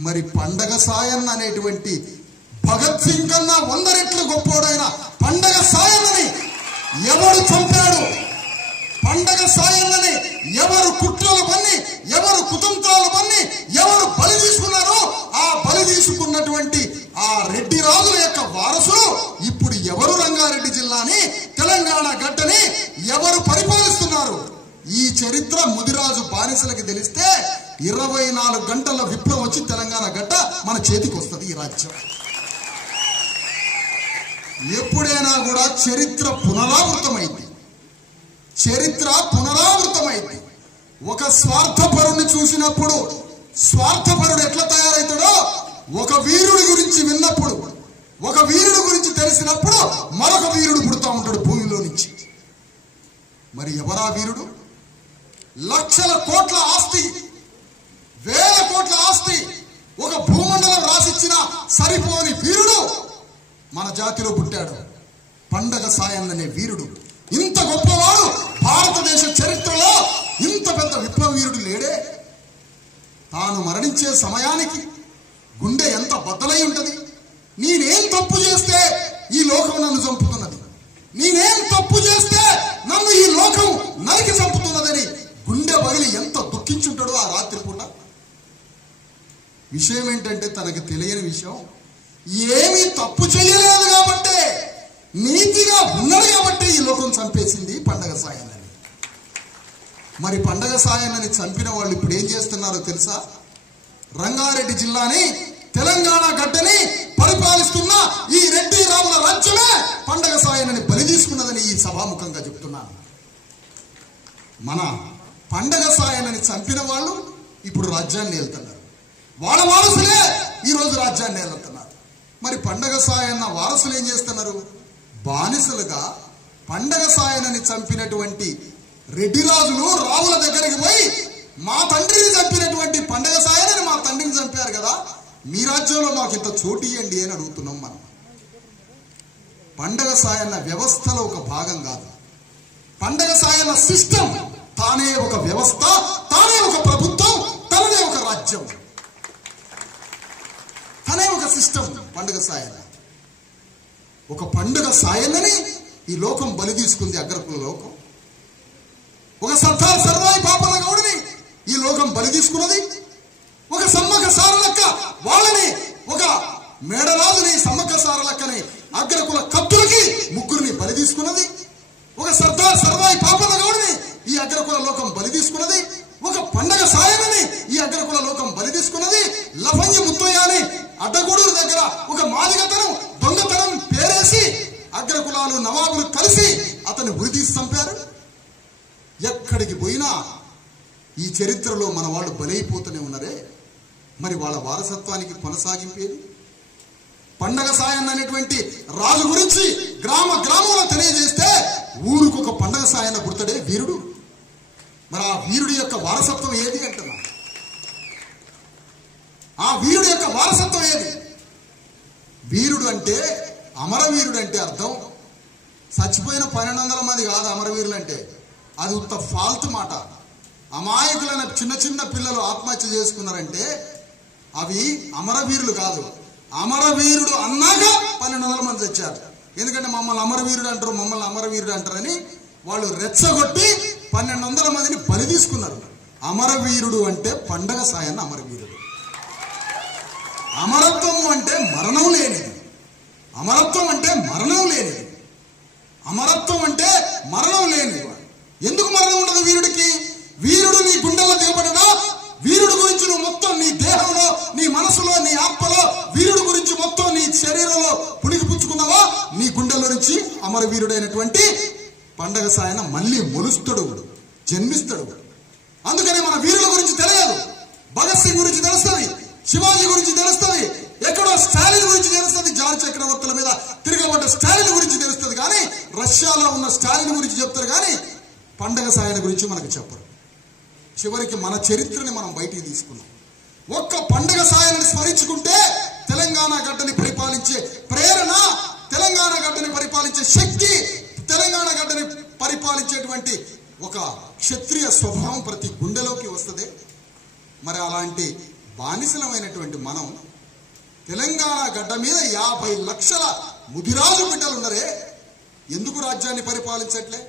మరి పండగ సాయన్న అనేటువంటి భగత్ సింగ్ కన్నా వంద రెట్లు గొప్పోడైన పండగ సాయన్నని ఎవడు చంపాడు? పండగ సాయన్నని ఎవరు కుట్రలు పన్ని ఎవరు కుతంత్రాలు పన్ని ఎవరు బలి తీసుకున్నారో ఆ బలి తీసుకున్నటువంటి ఆ రెడ్డి రాజుల యొక్క వారసులు ఇప్పుడు ఎవరు రంగారెడ్డి జిల్లాని తెలంగాణ గడ్డని ఎవరు పరిపాలిస్తున్నారు? ఈ చరిత్ర ముదిరాజు బానిసలకి తెలిస్తే ఇరవై నాలుగు గంటల విప్లవం వచ్చి తెలంగాణ గడ్డ మన చేతికి వస్తుంది ఈ రాజ్యం. ఎప్పుడైనా కూడా చరిత్ర పునరావృతమైంది. చరిత్ర పునరావృతమైంది. ఒక స్వార్థపరుని చూసినప్పుడు స్వార్థపరుడు ఎట్లా తయారవుతాడో ఒక వీరుడి గురించి విన్నప్పుడు ఒక వీరుడి గురించి తెలిసినప్పుడు మరొక వీరుడు పుడుతూ ఉంటాడు భూమిలో నుంచి. మరి ఎవరా వీరుడు? లక్షల కోట్ల ఆస్తి కోట్ల ఆస్తి ఒక భూమండలం రాసిచ్చిన సరిపోని వీరుడు మన జాతిలో పుట్టాడు. పండగ సాయం అనే వీరుడు. ఇంత గొప్పవాడు భారతదేశ చరిత్రలో ఇంత పెద్ద విప్లవ వీరుడు లేడే. తాను మరణించే సమయానికి గుండె ఎంత బద్దలై ఉంటది? నేనేం తప్పు చేస్తే ఈ లోకం నన్ను చంపుతున్నది? నేనేం తప్పు చేస్తే నన్ను ఈ లోకం నరికి చంపుతున్నదని గుండె బగిలి ఎంత దుఃఖించుంటాడో ఆ రాత్రి విషయం ఏంటంటే తనకు తెలియని విషయం ఏమీ తప్పు చేయలేదు కాబట్టే నీతిగా ఉన్నాడు కాబట్టి ఈ లోకం చంపేసింది పండగ సాయనని మరి పండగ సాయనని చంపిన వాళ్ళు ఇప్పుడు ఏం చేస్తున్నారో తెలుసా? రంగారెడ్డి జిల్లాని తెలంగాణ గడ్డని పరిపాలిస్తున్న ఈ రెడ్డి రాముల రాజ్యమే పండగ సాయనని బలి తీసుకున్నదని ఈ సభాముఖంగా చెప్తున్నాను. మన పండగ సాయనని చంపిన వాళ్ళు ఇప్పుడు రాజ్యాన్ని వెళ్తున్నారు వాళ్ళ వారసులే ఈరోజు రాజ్యాన్ని వెళ్తున్నారు మరి పండగ సాయన్న వారసులు ఏం చేస్తున్నారు? బానిసలుగా పండగ సాయనని చంపినటువంటి రెడ్డి రాజులు రావుల దగ్గరికి పోయి మా తండ్రిని చంపినటువంటి పండగ సాయనని మా తండ్రిని చంపారు కదా. మీ రాజ్యంలో మాకు ఇంత చోటు ఇవ్వండి అని అడుగుతున్నాం మనం. పండగ సాయన్న వ్యవస్థలో ఒక భాగం కాదు. పండగ సాయన్న సిస్టమ్ తానే ఒక వ్యవస్థ తానే ఒక ప్రభుత్వం తననే ఒక రాజ్యం. అనే ఒక సిస్టమ్ పండుగ సాయన. ఒక పండుగ సాయనని ఈ లోకం బలి తీసుకుంది అగ్రకుల లోకం. ఒక సర్దార్ సర్వాయి పాపల గౌడిని ఈ లోకం బలి తీసుకున్నది. ఒక సమ్మక సారలక్క వాళ్ళని ఒక మేడరాజుని సమ్మక్క సారలక్కని అగ్రకుల కత్తులకి ముగ్గురిని బలి తీసుకున్నది. ఒక సర్దార్ సర్వాయి పాప గౌడిని ఈ అగ్రకుల లోకం బలి తీసుకున్నది ఒక పండగ సాయనని ఈ అగ్రకుల లోకం బలి తీసుకున్నది లఫంగి ముత్తయ్యని అడ్డగూడూరు దగ్గర ఒక మాదిగతనం దొంగతనం పేరేసి అగ్రకులాలు నవాబులు కలిసి అతన్ని ఉరితీసి చంపారు. ఎక్కడికి పోయినా ఈ చరిత్రలో మన వాళ్ళు బలైపోతూనే ఉన్నారే. మరి వాళ్ళ వారసత్వానికి కొనసాగింపేది? పండగ సాయన్న అనేటువంటి రాజు గురించి గ్రామ గ్రామంలో తెలియజేస్తే ఊరికి ఒక పండగ సాయన్న పుడతాడే వీరుడు. మరి ఆ వీరుడి యొక్క వారసత్వం ఏది అంటున్నా? ఆ వీరుడి యొక్క వారసత్వం ఏది? వీరుడు అంటే అమరవీరుడు అంటే అర్థం. చచ్చిపోయిన పన్నెండు వందల మంది కాదు అమరవీరులు అంటే అది ఉత్త ఫాల్తు మాట. అమాయకులైన చిన్న చిన్న పిల్లలు ఆత్మహత్య చేసుకున్నారంటే అవి అమరవీరులు కాదు. అమరవీరుడు అన్నాక పన్నెండు వందల మంది తెచ్చారు ఎందుకంటే మమ్మల్ని అమరవీరుడు అంటారు మమ్మల్ని అమరవీరుడు అంటారని వాళ్ళు రెచ్చగొట్టి పన్నెండు వందల మందిని బలి తీసుకున్నారు. అమరవీరుడు అంటే పండగ సాయాన్ని అమరవీరుడు. అమరత్వం అంటే మరణం లేనిది. అమరత్వం అంటే మరణం లేనిది. అమరత్వం అంటే మరణం లేనిది. ఎందుకు మరణం ఉండదు వీరుడికి? వీరుడు నీ గుండెల్లో దిగబడినా వీరుడు గురించి నువ్వు మొత్తం నీ దేహంలో నీ మనసులో నీ ఆత్మలో వీరుడు గురించి మొత్తం నీ శరీరంలో పుణికి పుచ్చుకున్నావా నీ గుండెల్లో నుంచి అమరవీరుడైనటువంటి పండగ సాయన మళ్ళీ మొలుస్తాడు జన్మిస్తాడు అందుకని మన వీరుల గురించి తెలియదు. భగత్ సింగ్ గురించి తెలుస్తుంది. శివాజీ గురించి తెలుస్తుంది. ఎక్కడో స్టాలిన్ గురించి తెలుస్తుంది. జార్జ్ చక్రవర్తుల మీద తిరగబడ్డ స్టాలిన్ గురించి తెలుస్తుంది. కానీ రష్యాలో ఉన్న స్టాలిన్ గురించి చెప్తారు. కానీ పండగ సాయన గురించి మనకు చెప్పరు. చివరికి మన చరిత్రని మనం బయటికి తీసుకున్నాం. ఒక్క పండగ సాయాన్ని స్మరించుకుంటే తెలంగాణ గడ్డని పరిపాలించే ప్రేరణ తెలంగాణ గడ్డని పరిపాలించే శక్తి తెలంగాణ గడ్డని పరిపాలించేటువంటి ఒక క్షత్రియ స్వభావం ప్రతి గుండెలోకి వస్తుంది. మరి అలాంటి బానిసలమైనటువంటి మనం తెలంగాణ గడ్డ మీద యాభై లక్షల ముదిరాజు బిడ్డలు ఉన్నారే ఎందుకు రాజ్యాన్ని పరిపాలించట్లే?